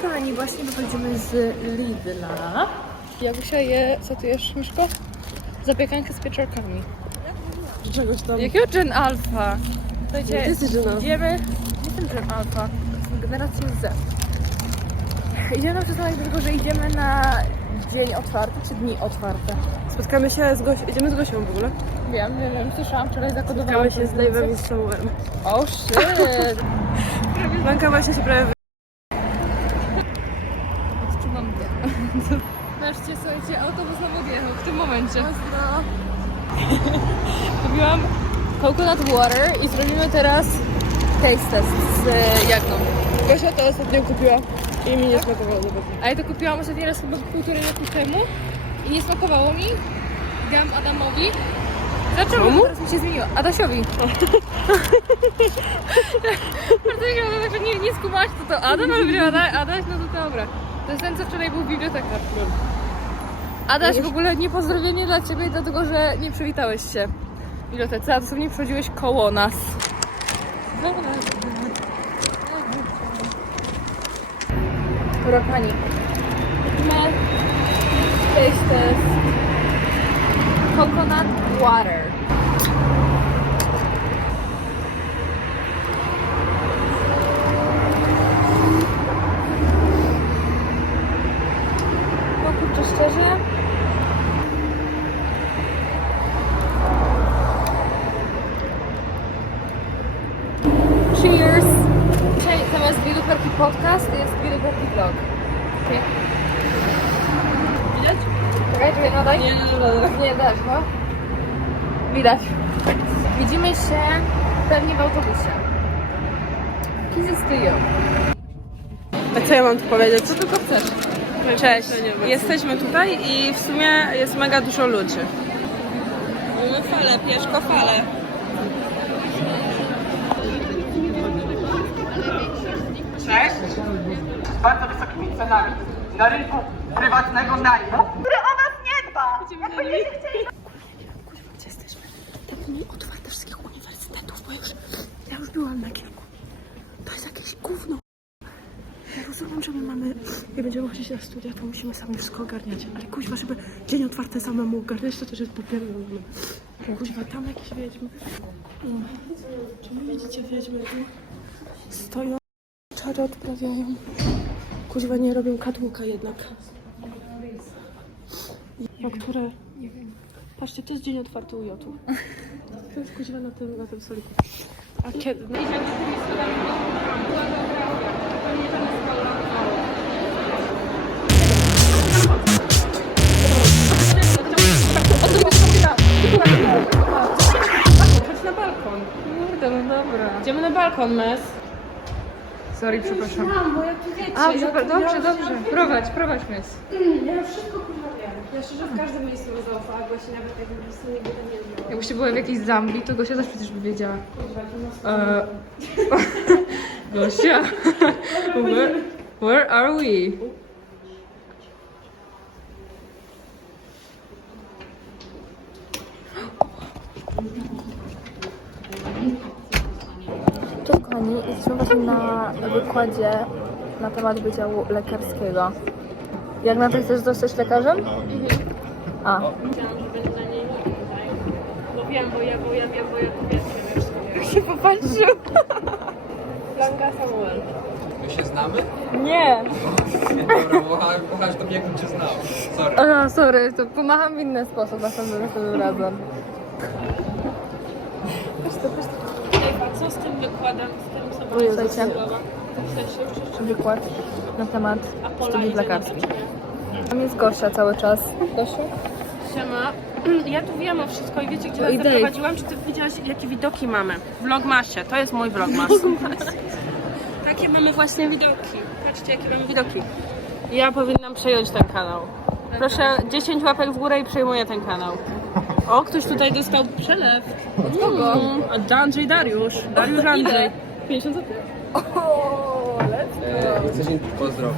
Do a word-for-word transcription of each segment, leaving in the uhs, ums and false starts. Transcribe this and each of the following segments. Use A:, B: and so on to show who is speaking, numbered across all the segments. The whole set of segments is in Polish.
A: Kochani, właśnie wychodzimy z Lidla. Jagusia je, co ty jesz, Miszko? Zapiekankę z pieczarkami.
B: Czegoś tam.
A: Jakiego Gen Alpha? Słuchajcie,
B: Ty jesteś Gen Alpha.
A: idziemy... Nie jestem Gen Alpha, jestem generacją Z. Idziemy na przystanek do tego, że idziemy na dzień otwarty, czy dni otwarte?
B: Spotkamy się z Gosią. Idziemy z Gosią w ogóle.
A: Wiem, wiem, wiem, słyszałam, wczoraj zakodowałam.
B: Spotkamy się z Dave'em i z Samuelem.
A: Oh shit!
B: Blanka właśnie się prawie wy...
A: Odczuwam to. Wreszcie, słuchajcie, autobus nam odjechał w tym momencie. Kupiłam coconut water i zrobimy teraz taste test z Jagną.
B: Gosia to ostatnio kupiła i mi nie smakowało za bardzo.
A: A ja to kupiłam ostatni raz chyba półtorej roku temu i nie smakowało mi. Dałam Adamowi. Dlaczego?
B: Komu?
A: Teraz mi się zmieniło. Adasiowi. Bardzo mi się że nie, nie skumałaś, to to Adam, ale będzie Ada, Adaś, no to dobra. To jest ten, co wczoraj był w bibliotekach. Adaś, w ogóle nie pozdrowienie dla ciebie, dlatego że nie przywitałeś się w bibliotece, a dosłownie przechodziłeś koło nas. Dobra, pani. Mamy taste test coconut water. No kurczę, szczerze. Cheers! Dzisiaj zamiast Biluperki podcast jest Biluperki vlog. Okay. Widać? Czekaj, czekaj, no daj. Nie, nie, nie, nie dać, no. Widać. Widzimy się pewnie w autobusie. Kisses to you.
B: A co ja mam tu powiedzieć?
A: Co tylko chcesz?
B: Cześć. Jesteśmy tutaj i w sumie jest mega dużo ludzi. Mamy falę, pieszko falę.
C: Cześć! Z bardzo wysokimi cenami na rynku prywatnego najmu, który o was nie dba! Będziecie chcieli...
B: Kurwa, gdzie jesteśmy? Tam nie otwarte wszystkich uniwersytetów, bo już... Ja już byłam na kilku. To jest jakieś gówno. Ja rozumiem, że my mamy... Jak będziemy chodzić na studia, to musimy sami wszystko ogarniać. Ale kuźwa, żeby dzień otwarty samemu ogarniać, to też jest popierdolone. Kuźwa, tam jakieś wiedźmy. No. Czy wy widzicie wiedźmy tu? Stoją, czary odprawiają. Kuźwa, nie robią kadłuka jednak. O które? Nie wiem. Patrzcie, to jest dzień otwarty u Jotu. To jest kuźwa na tym, na tym stoliku. A kiedy? No. Chodź na balkon.
A: Kurde, no dobra.
B: Idziemy na balkon, mes.
A: Sorry, przepraszam.
B: Mam, bo ja tu wiecie.
A: A,
B: ja
A: super,
B: tu
A: dobrze,
B: ja
A: dobrze. Prowadź, prowadź mnie.
B: Ja już wszystko kurwa wiem. Ja szczerze w każdym miejscu bym zaufała, bo się nawet jak po prostu nigdy tam nie było.
A: Jakbyście były w jakiejś Zambii, to Gosia też przecież by wiedziała. Eee, Gosia, where, where are we? Cześć kochani, jesteśmy właśnie na wykładzie na temat Wydziału Lekarskiego. Jak na to chcesz zostać lekarzem? A.
B: Bo wiem, bo ja, bo ja wiem, bo ja wiem,
A: Jak się popatrzył.
B: Blanka Samuel.
D: My się znamy?
A: Nie.
D: Dobra, bo Łukasz to biegł cię znał. Sorry.
A: O, sorry, to pomacham w inny sposób następnym, następnym razem.
B: Ej, a co z tym wykładem, z tym sobą
A: Słuchajcie, wykład na temat studiów lekarskich. Tam jest Gosia cały czas. Gosiu?
B: Siema. Ja tu wiem o wszystko i wiecie, gdzie
A: O, i
B: nas
A: Dave.
B: zaprowadziłam? Czy ty widziałaś, jakie widoki mamy? Vlogmasie, to jest mój vlogmas. Takie mamy właśnie widoki. Patrzcie, jakie mamy widoki. Ja powinnam przejąć ten kanał. Proszę, dziesięć łapek w górę i przejmuję ten kanał. O, ktoś tutaj dostał przelew.
A: Od kogo?
B: Mm, od Andrzej Dariusz. Dariusz Andrzej. pięćdziesiąt złotych.
A: O, lecz.
D: Chcesz im pozdrowić?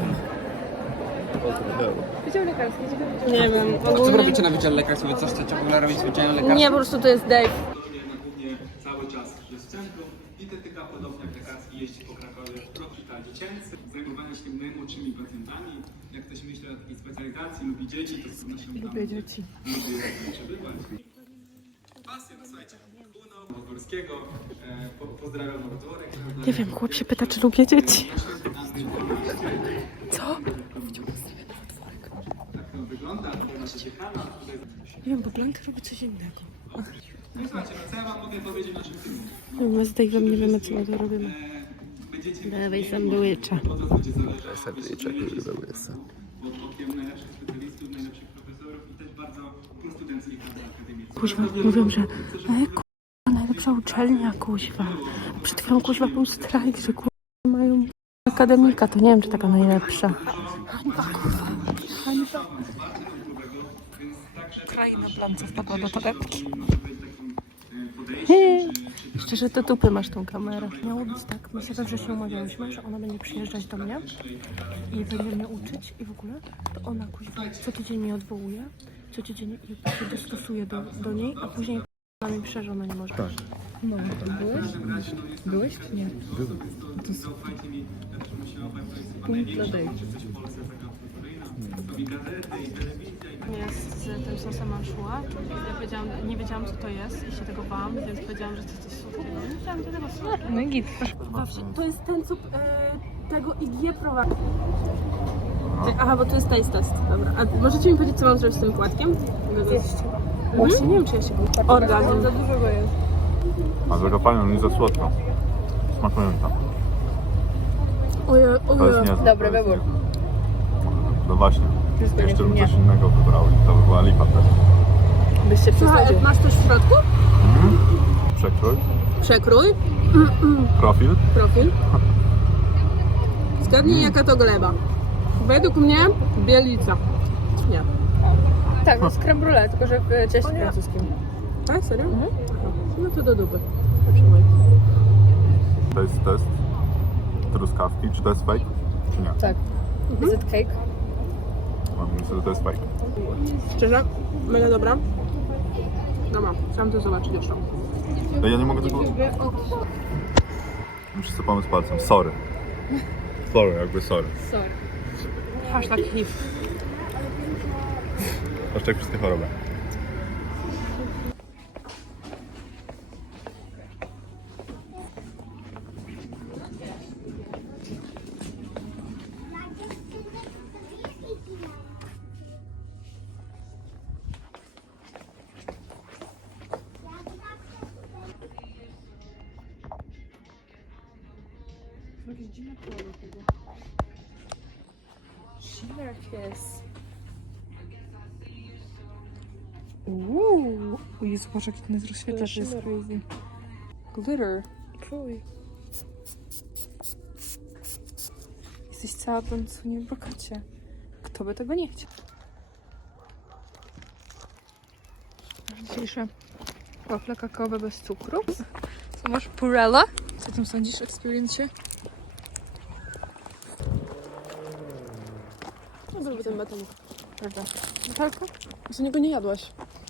A: Wydział lekarski, gdzie to
B: Nie wiem,
D: Co wy
B: ogólnie...
D: robicie na wydziale lekarskim? Coś, co w ogóle robić z wydziałem lekarskim?
A: Nie, po prostu to jest Dave.
E: Głównie cały czas jest w centrum, Dietetyka, podobnie jak lekarski, jeździ po Krakowie, szpital dziecięcy, zajmowanie się najmłodszymi pacjentami. Jak ktoś myśli o takiej specjalizacji, lubi dzieci, to z pewnością tam lubię dzieci. Lubię przebywać. Pasję, no słuchajcie, Uno, Podgórskiego, e, po, pozdrawiam Nowotworek.
B: Nie wiem, chłop się pyta, czy lubię dzieci. Co?
E: Tak to wygląda, tutaj nasza dziekana, tutaj...
B: Nie wiem, bo Blanka robi coś innego.
E: No i słuchajcie, no co ja wam mogę powiedzieć w naszym filmie?
B: My z Dave'em nie wiemy, co my tu robimy.
E: E, będziecie...
B: Dawaj sandwicha.
E: Od was będzie zależało.
D: Sandwicha, który załysa.
E: Pod okiem najlepszych specjalistów, najlepszych profesorów i też bardzo prostudenckich kadr akademickich.
B: Kuźwa, mówią, że e, kuźwa, najlepsza uczelnia, kuźwa. Przed chwilą kuźwa był strajk, że kuźwa mają akademika, to nie wiem, czy taka najlepsza. Hańba, kurwa. Hańba. Kraina Blanca wpadła do torebki. Hej. Szczerze, to tupy masz tą kamerę. Miało być tak, my się we wrześniu umawiałyśmy, że ona będzie przyjeżdżać do mnie i będzie mnie uczyć i w ogóle to ona kuźwa co tydzień mnie odwołuje, co tydzień się dostosuje do, do niej, a później ona mi pisze, że ona nie może. Tak.
A: No, to byłeś? Byłeś czy nie?
E: Byłem. Zaufajcie mi,
A: Punkt dla Dave.
B: Jest z tym sosem anchois. Ja powiedziałam, nie wiedziałam, co to jest i się tego bałam, więc powiedziałam, że to jest słodkiego. Nie wiedziałam, że tego słodkiego.
A: No i git.
B: To jest ten, co e, tego I G prowadzi. Aha, bo to jest taste test. Dobra. A możecie mi powiedzieć, co mam zrobić z tym płatkiem? Zjeść. Właśnie nie wiem, czy ja się orgazm. Za dużo go jest.
F: A taka fajna, nie za słodka. Smakująca.
B: Ojej,
F: To jest
B: ojej.
F: niezłe.
A: Dobry
F: to jest
A: wybór.
F: niezłe. No właśnie. Jeszcze bym
A: nie.
F: coś innego wybrał i to by była lipa też.
A: Byście
B: Słuchaj, masz coś w środku?
F: Mhm. Przekrój.
B: Przekrój.
F: Profil.
B: Profil. Zgadnij, jaka to gleba. Według mnie bielica. Nie.
A: Tak, no z creme brulee, tylko że w cieście francuskim.
B: Tak? Serio?
A: Mhm.
B: Aha. No to do dupy. Potrzebuję.
F: To jest test truskawki. Czy to jest fake? Czy nie?
A: Tak. Is it cake?
F: Mam myślę, że to jest fake.
B: Szczerze? Mega dobra. Dobra, chciałam to zobaczyć jeszcze.
F: No ja nie mogę tego... Muszę sobie pomóc palcem. Sorry. Sorry, jakby sorry.
A: Sorry.
B: Hashtag H I V.
F: Aż tak wszystkie choroby.
A: Shimmer kiss. Uuu. Ojej, zobacz, jaki ten jest rozświetlacz, jest crazy. Glitter. Fuj. Jesteś cała tancunie w brokacie. Kto by tego nie chciał? Dzisiejsze wafle kakaowe bez cukru. Co masz? Purella? Co tam sądzisz o experience?
B: Co zrobię ten batonik?
A: Prawda.
B: Natalka? Z niego nie jadłaś.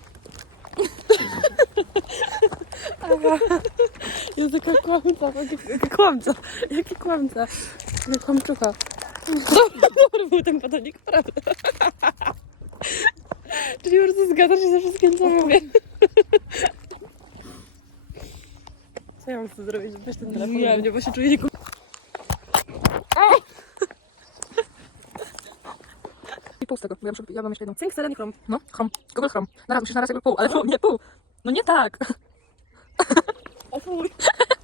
B: Jest taka kłamca, jaki kłamca, jaki kłamca, jaki kłamczucha. Dobry był ten batonik, prawda? Czyli po prostu zgadzasz się ze wszystkim, co mówię. Co ja mam z tym zrobić? Weź ten telefon. Nie, nie, bo się czuję nieku... I pół z tego, bo ja, muszę, ja mam jeszcze jedną. Cynk, selen i chrom. No, chrom. Google chrom. Na raz musisz na raz jakby pół, ale pół, nie pół. No nie tak. O fuj.